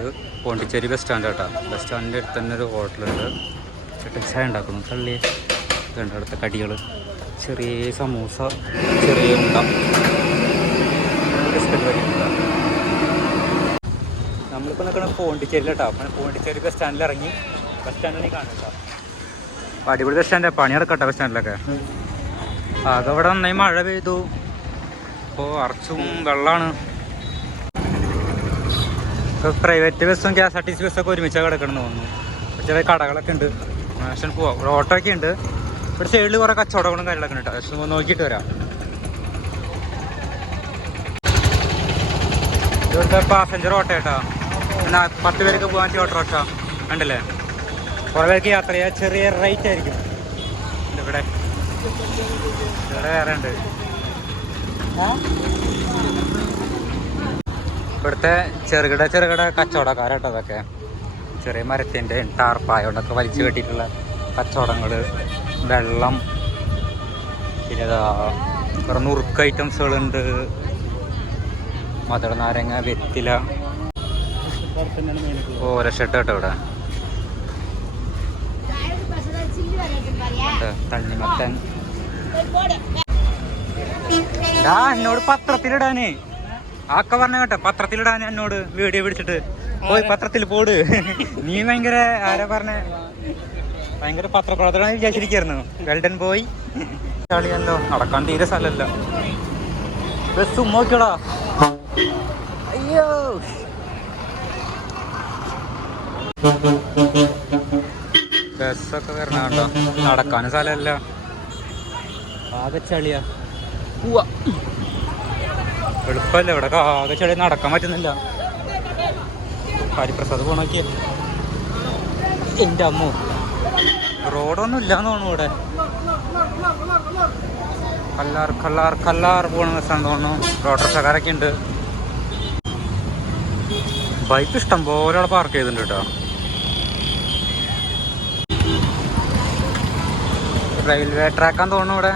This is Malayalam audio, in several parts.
ഇത് പോണ്ടിച്ചേരി ബസ് സ്റ്റാൻഡ് കേട്ടോ. ബസ് സ്റ്റാൻഡിൻ്റെ അടുത്ത് തന്നെ ഒരു ഹോട്ടലുണ്ട്. ചേട്ടൻ ചായ ഉണ്ടാക്കുന്നു. തള്ളി ഇതുണ്ട് അടുത്ത കടികൾ. ചെറിയ സമൂസ, ചെറിയ ഉണ്ട, ബിസ്ക്കറ്റ് വരിക. നമ്മളിപ്പോൾ നിൽക്കണം പോണ്ടിച്ചേരിയിൽ കേട്ടോ. അപ്പം പോണ്ടിച്ചേരി ബസ് സ്റ്റാൻഡിൽ ഇറങ്ങി ബസ് സ്റ്റാൻഡിൽ കാണും കേട്ടോ. അടിപൊളി ബസ് സ്റ്റാൻഡ്. പണി നടക്കട്ടെ ബസ് സ്റ്റാൻഡിലൊക്കെ. ആകെ ഇവിടെ നന്നായി മഴ പെയ്തു. ഇപ്പോൾ അറച്ചും വെള്ളമാണ്. ഇപ്പോൾ പ്രൈവറ്റ് ബസ്സും KSRTC ബസ്സൊക്കെ ഒരുമിച്ചാണ് കിടക്കണമെന്ന് തോന്നുന്നു. ചെറിയ കടകളൊക്കെ ഉണ്ട്. പക്ഷേ പോവാം. ഇവിടെ ഓട്ടോ ഒക്കെ ഉണ്ട്. ഇവിടെ സൈഡിൽ കുറേ കച്ചവടങ്ങളും കാര്യങ്ങളൊക്കെ ഉണ്ട് കേട്ടോ. പക്ഷേ നോക്കിയിട്ട് വരാം. ഇവിടുത്തെ പാസഞ്ചർ ഓട്ടോ കേട്ടോ. പിന്നെ 10 പേർക്ക് പോകാൻ പറ്റിയ ഓട്ടോറിക്ഷ ഉണ്ടല്ലേ. കുറേ പേർക്ക് യാത്ര ചെയ്യാൻ ചെറിയ റേറ്റ് ആയിരിക്കും. ഇവിടെ വേറെ ഉണ്ട്. ഇവിടുത്തെ ചെറുകിട കച്ചവടക്കാരാട്ടോ അതൊക്കെ. ചെറിയ മരത്തിൻ്റെ ടാർപ്പായ കൊണ്ടൊക്കെ വലിച്ചു കെട്ടിയിട്ടുള്ള കച്ചവടങ്ങൾ. വെള്ളം, പിന്നെ കുറേ നുറുക്ക് ഐറ്റംസുകളുണ്ട്. മധുര നാരങ്ങ, വെറ്റില, ഓരോ ഷർട്ട് കേട്ടോ ഇവിടെ. തണ്ണിമത്തൻ. എന്നോട് പത്രത്തിലിടാനേ ആക്ക പറഞ്ഞ കേട്ടോ. പത്രത്തിലിടാൻ എന്നോട് വീഡിയോ പിടിച്ചിട്ട് പോയി പത്രത്തിൽ പോട്. നീ ഭയങ്കര ആരാ പറഞ്ഞ ഭയങ്കര പത്രപ്രവർത്തനം വിചാരിച്ചിരിക്കുന്നു. വെൽഡൻ പോയി കളിയല്ലോ. നടക്കാൻ തീരെ സ്ഥലമല്ല. ബസ് നോക്കിയോടാ. അയ്യോ ബസ്സൊക്കെ വരണ കണ്ടോ. നടക്കാനും സ്ഥലമല്ല. ആകെ ചളിയാ. പോവാ എളുപ്പമല്ല. ഇവിടെ ആകെ ചളി. നടക്കാൻ പറ്റുന്നില്ല. ഹരിപ്രസാദ് പോണോക്കിയ എൻ്റെ അമ്മോ. റോഡൊന്നും ഇല്ലാന്ന് തോന്നുന്നു ഇവിടെ. കല്ലാർ പോണ ബസ്സാന്ന് തോന്നുന്നു. ഓട്ടോറിക്ഷക്കാരൊക്കെ ഉണ്ട്. ബൈക്ക് ഇഷ്ടം പോലെ അവിടെ പാർക്ക് ചെയ്തിട്ടുണ്ട് കേട്ടോ. റെയിൽവേ ട്രാക്കാന്ന് തോന്നുന്നു ഇവിടെ.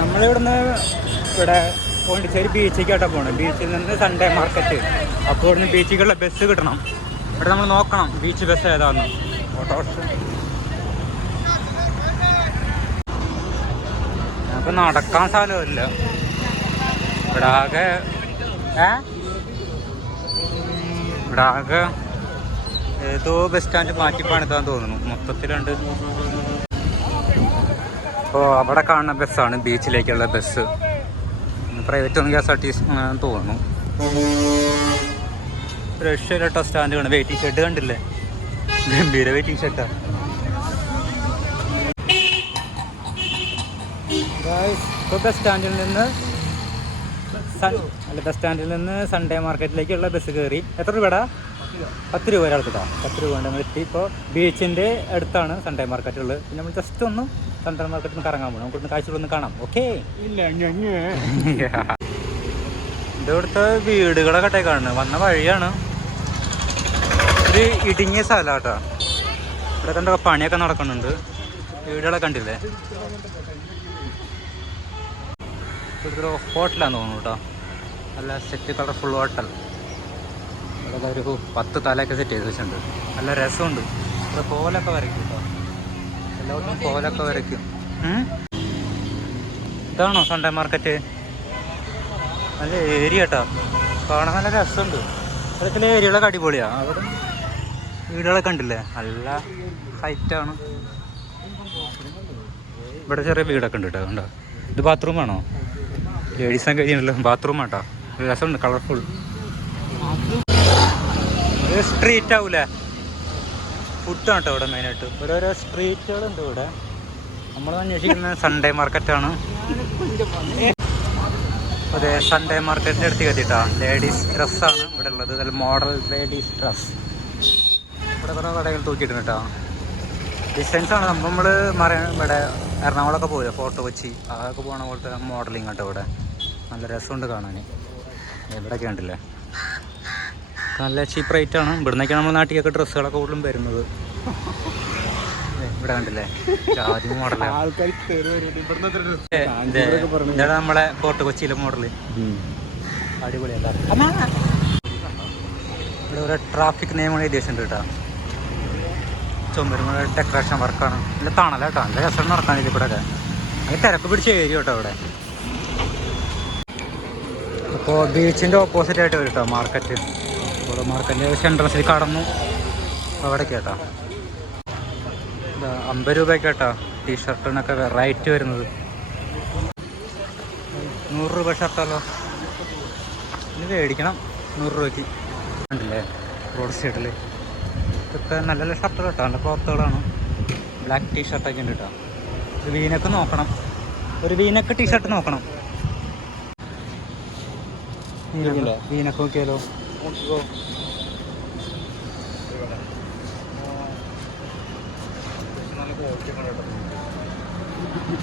നമ്മളിവിടുന്ന് ഇവിടെ പോണ്ടിച്ചേരി ബീച്ചിലേക്കാട്ടോ പോകണം. ബീച്ചിൽ നിന്ന് സൺഡേ മാർക്കറ്റ്. അപ്പോൾ ഇവിടുന്ന് ബീച്ചിലേക്കുള്ള ബസ് കിട്ടണം. ഇവിടെ നമ്മൾ നോക്കണം ബീച്ച് ബസ് ഏതാന്ന്. ഓട്ടോറിക്ഷ നമുക്ക് നടക്കാൻ സ്ഥലമില്ല ഇവിടെ. ആകെ ഏതോ ബസ് സ്റ്റാൻഡ് മാറ്റി പണിതാന്ന് തോന്നുന്നു. മൊത്തത്തിലുണ്ട്. അപ്പോൾ അവിടെ കാണുന്ന ബസ്സാണ് ബീച്ചിലേക്കുള്ള ബസ്. പ്രൈവറ്റ് ഒന്നും KSRTC അങ്ങനെയാണെന്ന് തോന്നുന്നു. രക്ഷയിലട്ടോ സ്റ്റാൻഡ് കാണും. വെയിറ്റിംഗ് ഷെഡ് കണ്ടില്ലേ. ഗംഭീര വെയിറ്റിംഗ് ഷെഡാണ്. ഇപ്പോൾ ബസ് സ്റ്റാൻഡിൽ നിന്ന് സൺഡേ മാർക്കറ്റിലേക്കുള്ള ബസ് കയറി. എത്ര രൂപടാ? 10 രൂപ ഒരാൾക്കിട്ടാ. 10 രൂപ നമ്മൾ എത്തി. ഇപ്പോൾ ബീച്ചിൻ്റെ അടുത്താണ് സൺഡേ മാർക്കറ്റ് ഉള്ളത്. പിന്നെ നമ്മൾ ജസ്റ്റ് ഒന്ന് സൺഡേ മാർക്കറ്റിൽ നിന്ന് കറങ്ങാൻ പോകണം. നമുക്കൊന്ന് കാഴ്ചകളൊന്ന് കാണാം. ഓക്കെ. ഇവിടുത്തെ വീടുകളൊക്കെ കാണുന്നത് വന്ന വഴിയാണ്. ഒരു ഇടുങ്ങിയ സ്ഥലം കേട്ടോ. ഇവിടെ കണ്ട പണിയൊക്കെ നടക്കുന്നുണ്ട്. വീടുകളൊക്കെ കണ്ടില്ലേ. ഇതൊരു ഹോട്ടലാന്ന് തോന്നുന്നു കേട്ടോ. നല്ല സെറ്റ് കളർഫുൾ ഹോട്ടൽ. ഇവിടെ ഒരു 10 തലയൊക്കെ സെറ്റ് ചെയ്ത് വെച്ചിട്ടുണ്ട്. നല്ല രസമുണ്ട്. ഇവിടെ കോലൊക്കെ വരയ്ക്കും കേട്ടോ. എല്ലാവർക്കും കോലൊക്കെ വരയ്ക്കും. ഇതാണോ സൺഡേ മാർക്കറ്റ്? നല്ല ഏരിയ കേട്ടോ. കാണാൻ നല്ല രസമുണ്ട്. അതൊക്കെ ഏരിയകളൊക്കെ അടിപൊളിയാണ്. അവിടെ വീടുകളൊക്കെ കണ്ടില്ലേ. നല്ല ഹൈറ്റാണ്. ഇവിടെ ചെറിയ വീടൊക്കെ ഉണ്ട് കേട്ടോ. കണ്ടോ. ഇത് ബാത്റൂമാണോ? ലേഡീസൊക്കെ കഴിയുന്നല്ലോ. ബാത്റൂമാട്ടോ. രസമുണ്ട്. കളർഫുൾ. ഒരു സ്ട്രീറ്റ് ആവൂലേ. ഫുഡാണ് കേട്ടോ ഇവിടെ മെയിനായിട്ട്. ഓരോരോ സ്ട്രീറ്റുകളുണ്ട് ഇവിടെ. നമ്മൾ അന്വേഷിക്കുന്ന സൺഡേ മാർക്കറ്റാണ്. അതെ, സൺഡേ മാർക്കറ്റിൻ്റെ അടുത്ത് കയറ്റിയിട്ടാണ്. ലേഡീസ് ഡ്രസ്സാണ് ഇവിടെ ഉള്ളത്. നല്ല മോഡൽ ലേഡീസ് ഡ്രസ്സ്. ഇവിടെ കുറേ കടകൾ തൂക്കിയിട്ടുണ്ട് കേട്ടോ. ഡിസൈൻസാണ്. നമ്മൾ ഇവിടെ എറണാകുളമൊക്കെ പോയില്ല. ഫോട്ടോ വെച്ച് അതൊക്കെ പോകണ പോലത്തെ മോഡലിങ് കേട്ടോ ഇവിടെ. നല്ല രസമുണ്ട് കാണാൻ. ഇവിടെയൊക്കെ ഉണ്ടല്ലേ. നല്ല ചീപ്പ് റേറ്റാണ്. ഇവിടുന്നൊക്കെ നമ്മൾ നാട്ടിലൊക്കെ ഡ്രസ്സുകളൊക്കെ കൂടുതലും വരുന്നത്. ഇവിടെ കണ്ടില്ലേ ജാതി മോഡലാണ്. ഇതാണ് നമ്മളെ ഫോർട്ട് കൊച്ചിയിലെ മോഡല്. അടിപൊളിയല്ല. ഇവിടെ ഒരു ട്രാഫിക് നിയമങ്ങൾ എഴുതി വെച്ചിട്ടുണ്ട് കേട്ടോ. ചുമരുമ ഡെക്കറേഷൻ വർക്കാണ്. നല്ല തണല കേട്ടോ, നല്ല രസം നടക്കാൻ ഇതിൽ കൂടെ ഒക്കെ. അത് തിരക്ക് പിടിച്ച ഏരിയ കേട്ടോ ഇവിടെ. അപ്പോൾ ബീച്ചിൻ്റെ ഓപ്പോസിറ്റ് ആയിട്ട് വരും കേട്ടോ മാർക്കറ്റ്. ഇവിടെ മാർക്കറ്റിൻ്റെ സെൻട്രസിൽ കടന്നു അവിടെ കേട്ടോ. 50 രൂപയ്ക്ക് കേട്ടോ ടീഷർട്ടിനൊക്കെ റേറ്റ് വരുന്നത്. 100 രൂപ ഷർട്ടല്ലോ, ഇത് മേടിക്കണം 100 രൂപയ്ക്ക്. ഉണ്ടല്ലേ റോഡ് സൈഡിൽ ഇതൊക്കെ നല്ല നല്ല ഷർട്ടുകൾ കേട്ടോ, നല്ല ക്ലോത്തുകളാണ്. ബ്ലാക്ക് ടീഷർട്ടൊക്കെ ഉണ്ട് കേട്ടോ. ഒരു വീനക്ക് നോക്കണം, ഒരു വീനക്ക് ടീഷർട്ട് നോക്കണം. വീനക്ക് നോക്കിയാലോ,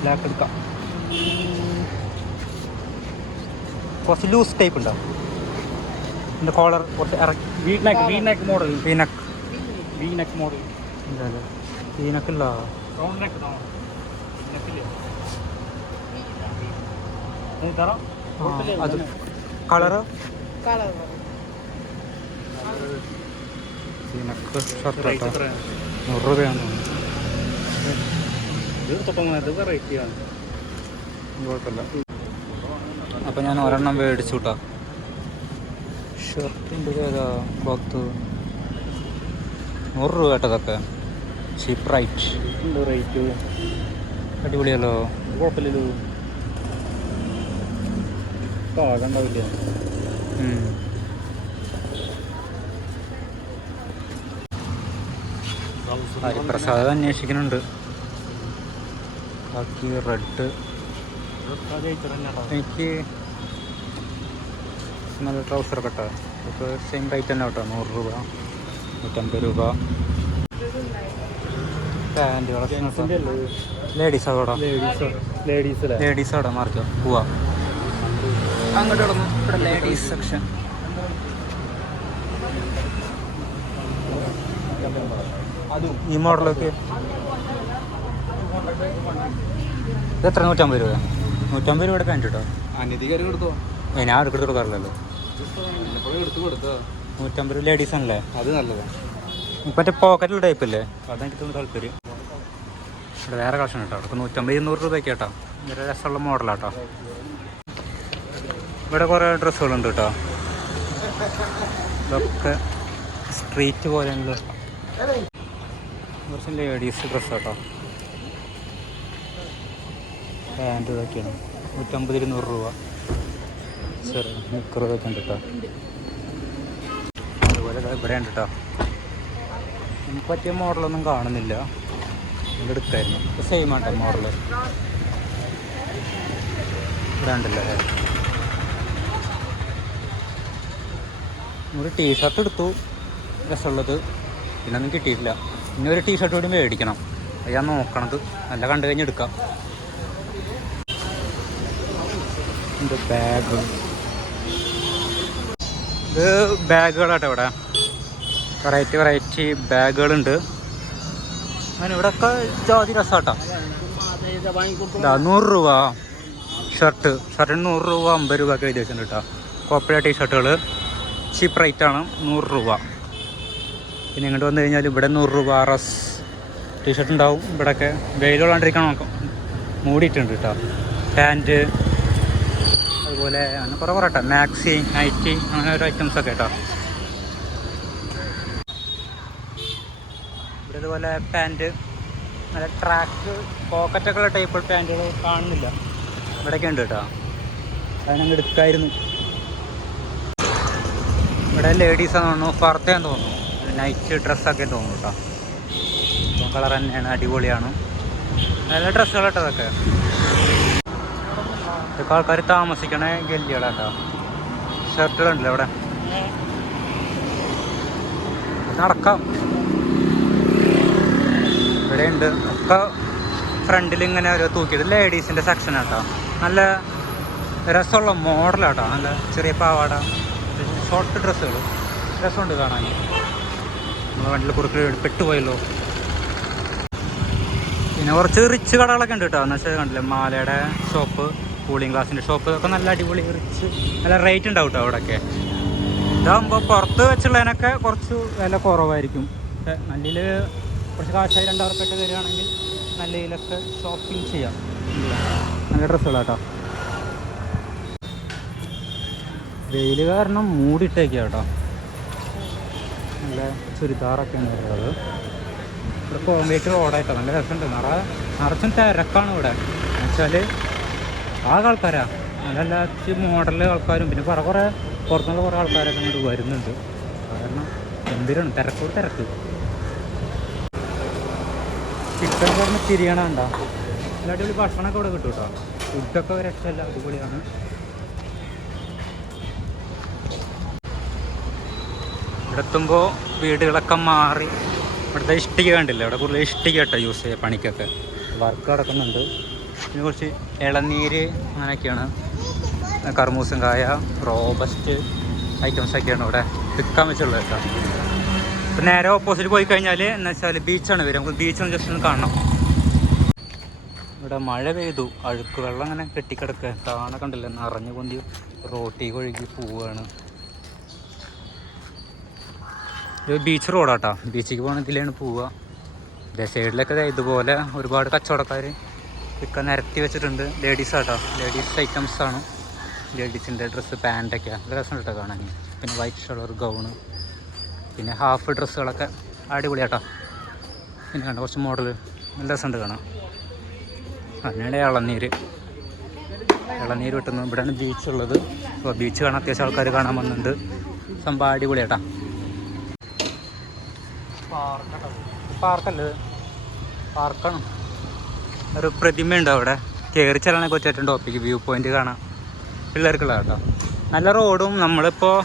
ബ്ലാക്ക് എടുക്കാം. കുറച്ച് ലൂസ് ടൈപ്പ് ഉണ്ടോ ഇതിൻ്റെ കോളർ? കുറച്ച് വീനക്ക് മോഡൽ. വീനക്ക് മോഡൽ ഇല്ലല്ലേ, വീനക്കില്ല. അത് കളറ് വീനക്ക് ഷർട്ട് കേട്ടോ 100 രൂപയാണ് കുഴപ്പമില്ല. അപ്പം ഞാൻ ഒരെണ്ണം മേടിച്ചു കേട്ടോ. ഷർട്ടിൻ്റെ ഏതാ ക്ലോത്ത്? 100 രൂപ കേട്ടോ. ഇതൊക്കെ ചീപ്പ് റൈറ്റ് റേറ്റ്. അടിപൊളിയല്ലോ, കുഴപ്പമില്ലല്ലോ, ഉണ്ടാവില്ല. ഹരിപ്രസാദ് അന്വേഷിക്കുന്നുണ്ട്. ബാക്കി റെഡ് എനിക്ക് നല്ല ട്രൗസർ കേട്ടോ. ഇപ്പോൾ സെയിം റേറ്റ് തന്നെ കേട്ടോ, 100 രൂപ 150 രൂപ. പാൻറ്റുകളൊക്കെ ലേഡീസ് അവിടെ മാറിക്കോ പോവാ അങ്ങോട്ട് കിടന്നു. ഇവിടെ ലേഡീസ് സെക്ഷൻ. ഈ മോഡലൊക്കെ എത്ര? 150 രൂപ. 150 രൂപയുടെ പാൻറ്റ് കേട്ടോ. ഞാൻ എടുത്ത് കൊടുക്കാറില്ലല്ലോ. 150 രൂപ ലേഡീസ് ആണല്ലേ, അത് നല്ലതാണ്. മറ്റേ പോക്കറ്റിൽ ടൈപ്പ് അല്ലേ, അതെനിക്ക് താല്പര്യം. ഇവിടെ വേറെ കളക്ഷൻ കേട്ടോ. അവിടെ 150-200 രൂപയ്ക്ക് കേട്ടോ. വളരെ രസമുള്ള മോഡലാട്ടോ. ഇവിടെ കുറേ ഡ്രസ്സുകളുണ്ട് കേട്ടോ. ഇതൊക്കെ സ്ട്രീറ്റ് പോലെയുള്ള കുറച്ച് ലേഡീസ് ഡ്രസ്സ് കേട്ടോ. പാൻറ്റ് ഇതൊക്കെയാണ് 150-200 രൂപ. ശരി, നിക്കർ ഇതൊക്കെ ഉണ്ട് കേട്ടോ. അതുപോലെ ഇവിടെ ഉണ്ട് കേട്ടോ. നമുക്ക് പറ്റിയ മോഡലൊന്നും കാണുന്നില്ല, ഇവിടെ എടുക്കായിരുന്നു. സെയിം ആട്ടോ മോഡല്. ഇവിടെ ഉണ്ടല്ലേ. ഒരു ടീഷർട്ട് എടുത്തു രസമുള്ളത്, പിന്നെ ഒന്നും കിട്ടിയിട്ടില്ല. ഇനി ഒരു ടീഷർട്ട് കൂടി മേടിക്കണം, അത് ഞാൻ നോക്കണത്. നല്ല കണ്ടു കഴിഞ്ഞ് എടുക്കാം. ബാഗ്, ഇത് ബാഗുകളാട്ടോ. ഇവിടെ വെറൈറ്റി ബാഗുകളുണ്ട്. അങ്ങനെ ഇവിടെയൊക്കെ ജാതി രസമാട്ടോ. 100 രൂപ ഷർട്ടിന് 100 രൂപ 50 രൂപ ഒക്കെ എഴുതി വെച്ചിട്ടുണ്ട് കേട്ടോ. കോപ്പറ ടീഷർട്ടുകൾ ചീപ്പ് റേറ്റാണ്, 100 രൂപ. പിന്നെ ഇങ്ങോട്ട് വന്നു കഴിഞ്ഞാൽ ഇവിടെ 100 രൂപ RS ടീഷർട്ട് ഉണ്ടാവും. ഇവിടെയൊക്കെ വെയിൽ കൊള്ളാണ്ടിരിക്കാൻ മൂടിയിട്ടുണ്ട് കേട്ടോ. പാൻറ്റ് അതുപോലെ അങ്ങനെ കുറേ കേട്ടോ. മാക്സി, നൈറ്റി, അങ്ങനെ ഒരു ഐറ്റംസൊക്കെ കേട്ടോ. ഇവിടെ ഇതുപോലെ പാൻറ്റ്, നല്ല ട്രാക്ക് പോക്കറ്റൊക്കെ ഉള്ള ടൈപ്പ് പാൻറ്റുകൾ കാണുന്നില്ല. ഇവിടെയൊക്കെ ഉണ്ട് കേട്ടോ. അതിനങ്ങ് എടുക്കായിരുന്നു. ഇവിടെ ലേഡീസാന്ന് തോന്നുന്നു, ഫർദയാന്ന് തോന്നുന്നു, നൈറ്റ് ഡ്രസ്സൊക്കെ തോന്നുന്നു കേട്ടോ. കളർ തന്നെയാണ്, അടിപൊളിയാണ്. നല്ല ഡ്രസ്സുകൾ കേട്ടോ അതൊക്കെ. ഇതൊക്കെ ആൾക്കാർ താമസിക്കണ ഗല്ലികളാട്ടോ. ഷർട്ടുകളുണ്ടല്ലോ ഇവിടെ. നടക്കാം, ഇവിടെ ഉണ്ട് ഒക്കെ. ഫ്രണ്ടിൽ ഇങ്ങനെ ഒരു തൂക്കിയത് ലേഡീസിൻ്റെ സെക്ഷനാട്ടോ. നല്ല രസമുള്ള മോഡലാട്ടോ. നല്ല ചെറിയ പാവാട, ഷോർട്ട് ഡ്രസ്സുകൾ രസമുണ്ട് കാണാൻ. നമ്മൾ വണ്ടിയിൽ കുറുക്കിൽ പെട്ടുപോയല്ലോ. പിന്നെ കുറച്ച് റിച്ച് കടകളൊക്കെ ഉണ്ട് കേട്ടോ. എന്ന് വെച്ചാൽ കണ്ടില്ലേ, മാലയുടെ ഷോപ്പ്, കൂളിംഗ് ഗ്ലാസിൻ്റെ ഷോപ്പ്, ഇതൊക്കെ നല്ല അടിപൊളി റിച്ച്, നല്ല റേറ്റ് ഉണ്ടാവും കേട്ടോ അവിടെയൊക്കെ. ഇതാകുമ്പോൾ പുറത്ത് വെച്ചുള്ളതിനൊക്കെ കുറച്ച് വില കുറവായിരിക്കും. പക്ഷേ നല്ലതിൽ കുറച്ച് കാശായി 2000 ഉറുപ്പിക തരികയാണെങ്കിൽ നല്ലതിലൊക്കെ ഷോപ്പിംഗ് ചെയ്യാം. നല്ല ഡ്രസ്സുകളാട്ടോ. വെയിൽ കാരണം മൂടിയിട്ടേക്കാണ് കേട്ടോ. നല്ല ചുരിദാറൊക്കെയാണ് വരുന്നത്. ഇവിടെ കോൺക്രീറ്റ് റോഡായിട്ടോ, നല്ല രസമുണ്ട്. നിറച്ചും തിരക്കാണ് ഇവിടെ. എന്നുവെച്ചാൽ ആൾക്കാരാണ്, നല്ല മോഡൽ ആൾക്കാരും, പിന്നെ കുറേ പുറത്തുനിന്നുള്ള കുറേ ആൾക്കാരൊക്കെ ഇങ്ങോട്ട് വരുന്നുണ്ട്. കാരണം എന്തിനാണ് തിരക്ക്. ചിക്കൻ പറഞ്ഞ് തിരിയണണ്ട, നല്ല അടിപൊളി ഭക്ഷണമൊക്കെ ഇവിടെ കിട്ടും കേട്ടോ. ഫുഡൊക്കെ രക്ഷമല്ല, അടിപൊളിയാണ്. ഇവിടെ എത്തുമ്പോൾ വീടുകളൊക്കെ മാറി. ഇവിടുത്തെ ഇഷ്ടിക കണ്ടില്ല, ഇവിടെ കൂടുതൽ ഇഷ്ടിക കേട്ടോ യൂസ് ചെയ്യുക പണിക്കൊക്കെ. വർക്ക് നടക്കുന്നുണ്ട്. പിന്നെ കുറച്ച് ഇളനീര് അങ്ങനെയൊക്കെയാണ്, കർമൂസും കായ, റോബസ്റ്റ് ഐറ്റംസൊക്കെയാണ് ഇവിടെ വിൽക്കാൻ വെച്ചുള്ളത് കേട്ടോ. ഇപ്പം നേരെ ഓപ്പോസിറ്റ് പോയി കഴിഞ്ഞാൽ എന്ന് വെച്ചാൽ ബീച്ചാണ് വരും. നമുക്ക് ബീച്ചൊന്ന് ജസ്റ്റ് ഒന്ന് കാണണം. ഇവിടെ മഴ പെയ്തു, അഴുക്ക് വെള്ളം അങ്ങനെ കെട്ടിക്കിടക്കുക. താണ കണ്ടില്ല, നിറഞ്ഞു പൊന്തി റോട്ടിലേക്ക് ഒഴുകി പോവുകയാണ്. ഇത് ബീച്ച് റോഡാട്ടോ. ബീച്ചിലേക്ക് പോകണ ഇതിലാണ് പോവുക. ഇതേ സൈഡിലൊക്കെ ഇതുപോലെ ഒരുപാട് കച്ചവടക്കാർ വിൽക്കാൻ നിരത്തി വെച്ചിട്ടുണ്ട്. ലേഡീസാട്ടോ, ലേഡീസ് ഐറ്റംസാണ്. ലേഡീസിൻ്റെ ഡ്രസ്സ്, പാൻറ്റൊക്കെ നല്ല രസം കേട്ടോ കാണാൻ. പിന്നെ വൈറ്റ് കളർ ഗൗണ്, പിന്നെ ഹാഫ് ഡ്രസ്സുകളൊക്കെ അടിപൊളിയാട്ടോ. പിന്നെ കണ്ട കുറച്ച് മോഡൽ നല്ല രസമുണ്ട് കാണാം. അതിനിടെ ഇളനീര് കിട്ടുന്നു. ഇവിടെയാണ് ബീച്ചുള്ളത്. അപ്പോൾ ബീച്ച് കാണാൻ അത്യാവശ്യം ആൾക്കാർ കാണാൻ വന്നിട്ടുണ്ട്. സംഭവം അടിപൊളിയാട്ടോ. പാർക്കാണ്. ഒരു പ്രതിമയുണ്ട് അവിടെ, കയറി ചെല്ലാനൊക്കെ വെച്ചിട്ടുണ്ട്. ടോപ്പിക്ക് വ്യൂ പോയിന്റ് കാണാം, പിള്ളേർക്കുള്ള കേട്ടോ. നല്ല റോഡും. നമ്മളിപ്പോൾ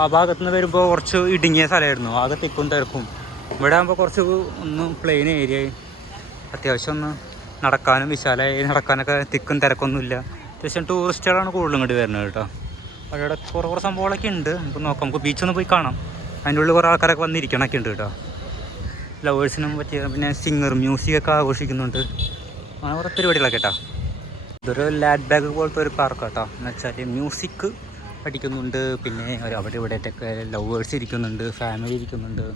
ആ ഭാഗത്തു നിന്ന് വരുമ്പോൾ കുറച്ച് ഇടുങ്ങിയ സ്ഥലമായിരുന്നു, ആകെ തിക്കും തിരക്കും. ഇവിടെ ആകുമ്പോൾ കുറച്ച് ഒന്ന് പ്ലെയിൻ ഏരിയ, അത്യാവശ്യം ഒന്ന് നടക്കാനും വിശാലമായി നടക്കാനൊക്കെ തിക്കും തിരക്കൊന്നുമില്ല. അത്യാവശ്യം ടൂറിസ്റ്റുകളാണ് കൂടുതലും ഇങ്ങോട്ട് വരുന്നത് കേട്ടോ. അവിടെ കുറേ സംഭവങ്ങളൊക്കെ ഉണ്ട്. നമുക്ക് നോക്കാം, നമുക്ക് ബീച്ചൊന്ന് പോയി കാണാം. അതിൻ്റെ ഉള്ളിൽ കുറേ ആൾക്കാരൊക്കെ വന്നിരിക്കണമൊക്കെ ഉണ്ട് കേട്ടോ. ലവേഴ്സിനും പറ്റിയ, പിന്നെ സിംഗർ മ്യൂസിക്കൊക്കെ ആഘോഷിക്കുന്നുണ്ട്. അങ്ങനെ കുറേ പരിപാടികളൊക്കെ കേട്ടോ. ഇതൊരു ലാഡ് ബാഗ് പോലത്തെ ഒരു പാർക്ക് കേട്ടോ. എന്ന് വെച്ചാൽ മ്യൂസിക് പഠിക്കുന്നുണ്ട്, പിന്നെ അവിടെ ഇവിടെയൊക്കെ ലവേഴ്സ് ഇരിക്കുന്നുണ്ട്, ഫാമിലി ഇരിക്കുന്നുണ്ട്.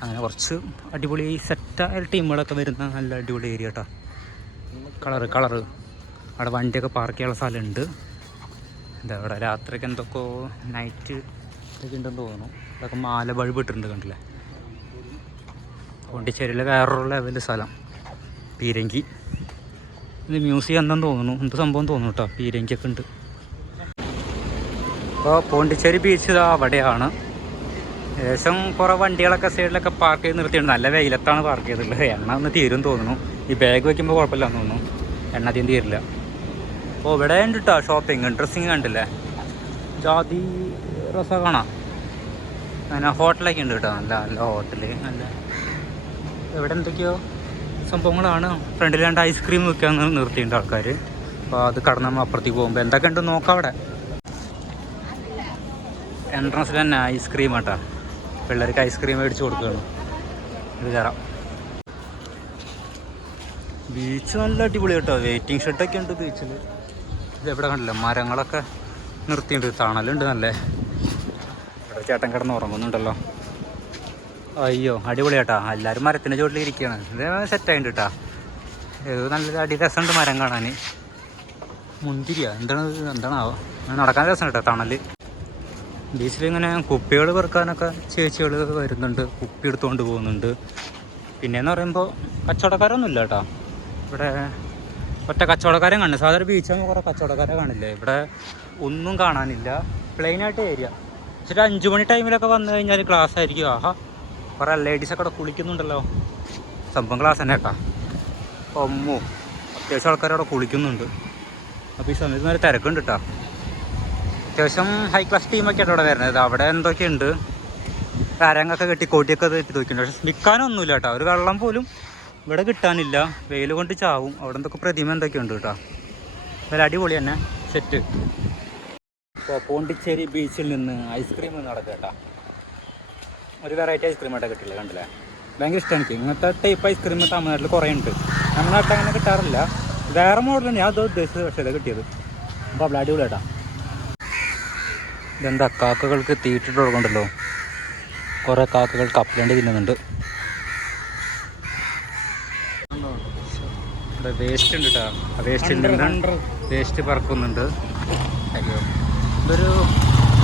അങ്ങനെ കുറച്ച് അടിപൊളി സെറ്റായ ടീമുകളൊക്കെ വരുന്ന നല്ല അടിപൊളി ഏരിയ കേട്ടോ. കളറ് അവിടെ വണ്ടിയൊക്കെ പാർക്ക് ചെയ്യാനുള്ള സ്ഥലമുണ്ട്. എന്താ അവിടെ രാത്രിയൊക്കെ എന്തൊക്കെ നൈറ്റ് ഇതൊക്കെ ഉണ്ടെന്ന് തോന്നുന്നു. അതൊക്കെ മാല ബൾബ് ഇട്ടിട്ടുണ്ട് കണ്ടില്ലേ. പോണ്ടിച്ചേരിയിലെ വേറൊരു ലെവല് സ്ഥലം പീരങ്കി. ഇത് മ്യൂസിയം എന്തെന്ന് തോന്നുന്നു, എന്ത് സംഭവം തോന്നുന്നു കേട്ടോ. പീരങ്കിയൊക്കെ ഉണ്ട്. അപ്പോൾ പോണ്ടിച്ചേരി ബീച്ച് ഇതാ അവിടെയാണ്. ഏകദേശം കുറേ വണ്ടികളൊക്കെ സൈഡിലൊക്കെ പാർക്ക് ചെയ്ത് നിർത്തിയിട്ടുണ്ട്. നല്ല വെയിലത്താണ് പാർക്ക് ചെയ്തിട്ടുള്ളത്. എണ്ണ ഒന്ന് തീരും തോന്നുന്നു. ഈ ബാഗ് വയ്ക്കുമ്പോൾ കുഴപ്പമില്ലാന്ന് തോന്നുന്നു, എണ്ണ അധികം തീരില്ല. അപ്പോൾ ഇവിടെ ഉണ്ട് കേട്ടോ ഷോപ്പിംഗ്, ഡ്രസ്സിങ് കണ്ടില്ലേ. ജാതി ഡ്രസ്സൊക്കെ കാണാം. അങ്ങനെ ഹോട്ടലൊക്കെ ഉണ്ട് കേട്ടോ, നല്ല നല്ല ഹോട്ടല്. നല്ല ഇവിടെ എന്തൊക്കെയോ സംഭവങ്ങളാണ്. ഫ്രണ്ടിൽ 2 ഐസ്ക്രീം വെക്കാൻ നിർത്തിയിട്ടുണ്ട് ആൾക്കാർ. അപ്പോൾ അത് കടന്ന് നമ്മൾ അപ്പുറത്തേക്ക് പോകുമ്പോൾ എന്തൊക്കെ ഉണ്ട് നോക്കാം. അവിടെ എൻട്രൻസിൽ തന്നെ ഐസ്ക്രീം കേട്ടോ. പിള്ളേർക്ക് ഐസ്ക്രീം മേടിച്ച് കൊടുക്കുകയാണ്. ഇത് കയറാം. ബീച്ച് നല്ല അടിപൊളി കേട്ടോ. വെയിറ്റിംഗ് ഷെഡൊക്കെ ഉണ്ട് ബീച്ചിൽ. ഇതെവിടെ കണ്ടില്ല, മരങ്ങളൊക്കെ നിർത്തിയിട്ടുണ്ട്, തണലുണ്ട്. നല്ല ഇവിടെ ചേട്ടൻ കിടന്ന് ഉറങ്ങുന്നുണ്ടല്ലോ. അയ്യോ അടിപൊളി കേട്ടോ. എല്ലാവരും മരത്തിൻ്റെ ചുവട്ടിൽ ഇരിക്കുകയാണ്. ഇത് സെറ്റായിട്ടുണ്ട് കേട്ടോ. ഇത് നല്ല അടി രസമുണ്ട് മരം കാണാൻ. മുന്തിരിയാ എന്താണാവോ. നടക്കാൻ രസം കേട്ടോ തണൽ. ബീച്ചിലിങ്ങനെ കുപ്പികൾ പെറുക്കാനൊക്കെ ചേച്ചികൾ വരുന്നുണ്ട്, കുപ്പി എടുത്തുകൊണ്ട് പോകുന്നുണ്ട്. പിന്നെയെന്ന് പറയുമ്പോൾ കച്ചവടക്കാരൊന്നുമില്ല കേട്ടോ. ഇവിടെ ഒറ്റ കച്ചവടക്കാരെ കാണുന്നു. സാധാരണ ബീച്ചാകുമ്പോൾ കുറേ കച്ചവടക്കാരെ കാണില്ലേ. ഇവിടെ ഒന്നും കാണാനില്ല, പ്ലെയിനായിട്ട് ഏരിയ. പക്ഷേ 5 മണി ടൈമിലൊക്കെ വന്നു കഴിഞ്ഞാൽ ക്ലാസ് ആയിരിക്കും. ആഹാ, കുറേ ലേഡീസൊക്കെ അവിടെ കുളിക്കുന്നുണ്ടല്ലോ. സംഭവം ക്ലാസ് തന്നെ കേട്ടോ. അമ്മോ, അത്യാവശ്യം ആൾക്കാരവിടെ കുളിക്കുന്നുണ്ട്. അപ്പോൾ ഈ സമയത്ത് നല്ല തിരക്കുണ്ട് കേട്ടോ. അത്യാവശ്യം ഹൈ ക്ലാസ് ടീമൊക്കെ ആയിട്ട് അവിടെ വരുന്നത്. അവിടെ എന്തൊക്കെയുണ്ട്, കരങ്ങൊക്കെ കെട്ടി കോട്ടിയൊക്കെ തെറ്റി നോക്കിയിട്ടുണ്ട്. പക്ഷെ വിൽക്കാനൊന്നുമില്ല കേട്ടോ. ഒരു വെള്ളം പോലും ഇവിടെ കിട്ടാനില്ല, വെയിൽ കൊണ്ട് ചാവും. അവിടെ എന്തൊക്കെ പ്രതിമ എന്തൊക്കെയുണ്ട് കേട്ടോ. നല്ല അടിപൊളി തന്നെ സെറ്റ്. ഇപ്പോൾ പോണ്ടിച്ചേരി ബീച്ചിൽ നിന്ന് ഐസ്ക്രീം നടക്കുക കേട്ടോ. ഒരു വെറൈറ്റി ഐസ്ക്രീം ആയിട്ട് കിട്ടില്ല, കണ്ടില്ലേ. ഭയങ്കര ഇഷ്ടമാണ് എനിക്ക്. ഇങ്ങനത്തെ ടൈപ്പ് ഐസ്ക്രീം തമിഴ്നാട്ടിൽ കുറേ ഉണ്ട്. നമ്മുടെ നാട്ടിൽ അങ്ങനെ കിട്ടാറില്ല. വേറെ മോഡലാണ് ഞാൻ അത് ഉദ്ദേശിച്ചത്, പക്ഷേ ഇത് കിട്ടിയത്. അപ്പോൾ അവിടെ അടിപൊളിയാട്ടാ. ഇതെന്താ കാക്കകൾക്ക് തീറ്റിട്ട് കൊടുക്കണ്ടല്ലോ. കുറേ കാക്കകൾ കപ്പലണ്ടി തിന്നുന്നുണ്ട്. ഇവിടെ വേസ്റ്റ് ഉണ്ട് കേട്ടോ. ആ വേസ്റ്റിൽ നിന്ന് വേസ്റ്റ് പറക്കുന്നുണ്ട്. അയ്യോ, ഇതൊരു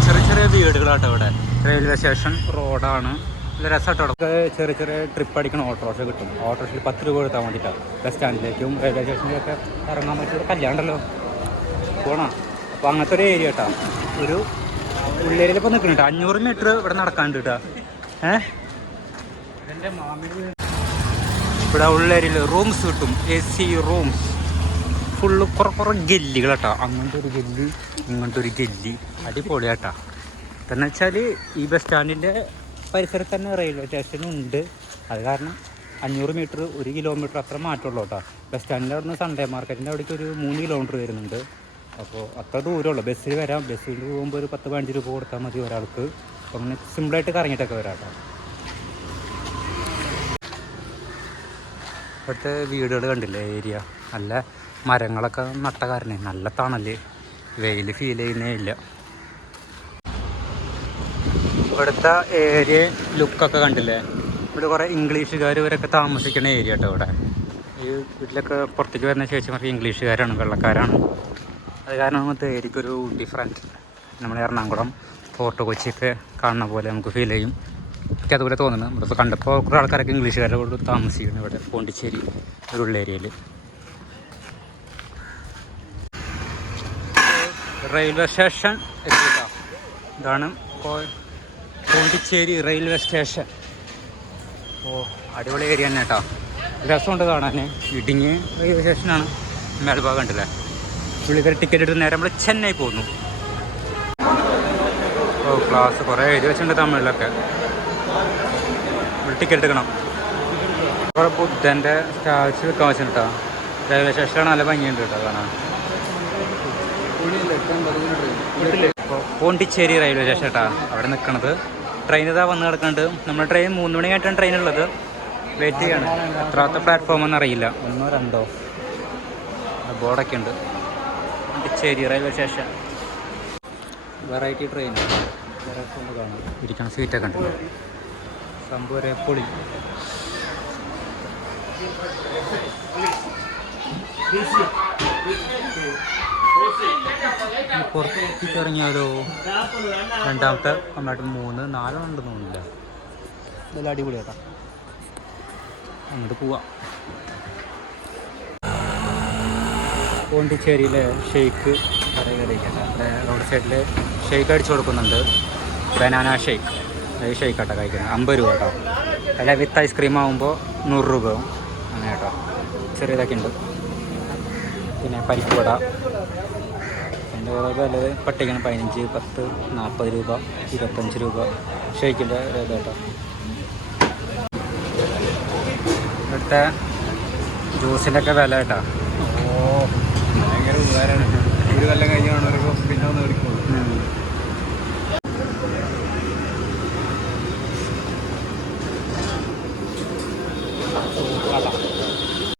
ചെറിയ ചെറിയ വീടുകളാട്ടോ ഇവിടെ. റെയിൽവേ സ്റ്റേഷൻ റോഡാണ്. നല്ല രസമായിട്ടോ. ചെറിയ ചെറിയ ട്രിപ്പ് അടിക്കണ ഓട്ടോറിക്ഷ കിട്ടും. ഓട്ടോറിക്ഷയിൽ 10 രൂപ കൊടുത്താൽ വേണ്ടിയിട്ടാണ് ബസ് സ്റ്റാൻഡിലേക്കും റെയിൽവേ സ്റ്റേഷനിലേക്കൊക്കെ ഇറങ്ങാൻ പറ്റിയൊരു കല്യാണമല്ലോ പോണോ. അപ്പോൾ അങ്ങനത്തെ ഒരു ഏരിയ കേട്ടോ. ഒരു ഉള്ളേരിയയിൽ ഇപ്പോൾ നിൽക്കുന്നുണ്ട്. 500 മീറ്റർ ഇവിടെ നടക്കാണ്ട് കേട്ടോ. ഇതെൻ്റെ മാമിന് ഇവിടെ ഉള്ളേരിയയിൽ റൂംസ് കിട്ടും. AC റൂംസ് ഫുള്ള് കുറേ ഗല്ലികൾ കേട്ടോ. അങ്ങനത്തെ ഒരു ഗല്ലി, ഇങ്ങനത്തെ ഒരു ഗല്ലി. അടിപൊളിയാട്ടാ. എന്ന് വെച്ചാൽ ഈ ബസ് സ്റ്റാൻഡിൻ്റെ പരിസരത്ത് തന്നെ റെയിൽവേ സ്റ്റേഷനും ഉണ്ട്. അത് കാരണം 500 മീറ്റർ 1 കിലോമീറ്റർ അത്ര മാറ്റമുള്ളൂ കേട്ടോ. ബസ് സ്റ്റാൻഡിൻ്റെ അവിടെ നിന്ന് സൺഡേ മാർക്കറ്റിൻ്റെ അവിടേക്ക് ഒരു 3 കിലോമീറ്റർ വരുന്നുണ്ട്. അപ്പോൾ അത്ര ദൂരമുള്ളൂ. ബസ്സിൽ വരാം. ബസ്സിൽ പോകുമ്പോൾ ഒരു 10-15 രൂപ കൊടുത്താൽ മതി ഒരാൾക്ക്. അപ്പോൾ അങ്ങനെ സിമ്പിളായിട്ട് കറങ്ങിയിട്ടൊക്കെ വരാം കേട്ടോ. ഇവിടുത്തെ വീടുകൾ കണ്ടില്ലേ, ഏരിയ നല്ല മരങ്ങളൊക്കെ നട്ട കാരണേ നല്ല തണല്, വെയിൽ ഫീൽ ചെയ്യുന്നേ ഇല്ല. ഇവിടുത്തെ ഏരിയ ലുക്കൊക്കെ കണ്ടില്ലേ. ഇവിടെ കുറേ ഇംഗ്ലീഷുകാർ ഇവരൊക്കെ താമസിക്കുന്ന ഏരിയ കേട്ടോ. ഇവിടെ ഈ വീട്ടിലൊക്കെ പുറത്തേക്ക് വരുന്ന ചേച്ചിമാർക്ക് ഇംഗ്ലീഷുകാരാണ്, വെള്ളക്കാരാണ്. അത് കാരണം നമുക്ക് ഏരിയക്കൊരു ഡിഫറൻറ്റ്. നമ്മൾ എറണാകുളം ഫോർട്ട് കൊച്ചിയൊക്കെ കാണുന്ന പോലെ നമുക്ക് ഫീൽ ചെയ്യും. എനിക്ക് അതുപോലെ തോന്നുന്നു. ഇവിടെ കണ്ടപ്പോൾ കുറേ ആൾക്കാരൊക്കെ ഇംഗ്ലീഷുകാരുടെ കൂടെ താമസിക്കുന്നു ഇവിടെ പോണ്ടിച്ചേരി ഒരു ഉള്ളേരിയയിൽ. Railway station എത്തിയിട്ടാ. ഇതാണ് പോണ്ടിച്ചേരി റെയിൽവേ സ്റ്റേഷൻ. ഓ, അടിപൊളി ഏരിയ തന്നെ കേട്ടോ. രസമുണ്ട് കാണാൻ. ഇടുങ്ങി റെയിൽവേ സ്റ്റേഷനാണ്. മേൽഭാഗം ഉണ്ടല്ലേ. പുള്ളിക്കാർ ടിക്കറ്റ് എടുത്ത് നേരെ നമ്മൾ ചെന്നൈ പോകുന്നു. ഓ, ക്ലാസ് കുറേ എഴുതി വെച്ചിട്ടുണ്ട് തമിഴിലൊക്കെ. ഇവിടെ ടിക്കറ്റ് എടുക്കണം. ഇവിടെ ബുദ്ധൻ്റെ സ്റ്റാച്യു വെക്കാൻ വെച്ചിട്ടുണ്ട് കേട്ടോ. റെയിൽവേ സ്റ്റേഷനാണ്. നല്ല ഭംഗിയുണ്ട് കേട്ടോ കാണാൻ. പോണ്ടിച്ചേരി റെയിൽവേ സ്റ്റേഷൻ കേട്ടോ അവിടെ നിൽക്കണത്. ട്രെയിൻ ഇതാ വന്ന് കിടക്കുന്നുണ്ട്. നമ്മുടെ ട്രെയിൻ 3 മണിയായിട്ടാണ് ട്രെയിൻ ഉള്ളത്. വെയിറ്റ് ചെയ്യാണ്. എത്രാമത്തെ പ്ലാറ്റ്ഫോമെന്ന് അറിയില്ല. 1 2 ബോർഡൊക്കെ ഉണ്ട്. Pondicherry railway station. Variety train കാണാം. ഇരിക്കണ സീറ്റൊക്കെ ഉണ്ട്. സംഭവം പൊളി. പുറത്തേക്ക് ഇറങ്ങിയാലോ. രണ്ടാമത്തെ നമ്മളായിട്ട് 3 4 ഉണ്ടെന്ന് തോന്നുന്നില്ല. ഇതെല്ലാം അടിപൊളിയാട്ടാ. അങ്ങോട്ട് പോവാം. പോണ്ടിച്ചേരിയിലെ ഷെയ്ക്ക് കറിയിക്കട്ടെ. അവിടെ റോഡ് സൈഡിൽ ഷെയ്ക്ക് അടിച്ചു കൊടുക്കുന്നുണ്ട്. Banana shake. ഈ ഷെയ്ക്കാട്ടോ കഴിക്കുന്നത്. 50 രൂപ കേട്ടോ. അല്ല വിത്ത് ഐസ്ക്രീം ആകുമ്പോൾ 100 രൂപയും അങ്ങനെ കേട്ടോ. ചെറിയതൊക്കെ ഉണ്ട്. പിന്നെ പരിപ്പ് വട. അതിൻ്റെ ഓരോ വില പട്ടികയാണ്. 15 10 40 രൂപ 25 രൂപ ഷെയ്ക്കിൻ്റെ വില കേട്ടോ. ഇവിടുത്തെ ജ്യൂസിൻ്റെ ഒക്കെ വില കേട്ടോ. ഓ, ഭയങ്കര ഉപകാരമാണ്. ഒരു കൊല്ലം കഴിഞ്ഞാണ് പിന്നെ ഒന്ന് എടുക്കുള്ളൂ.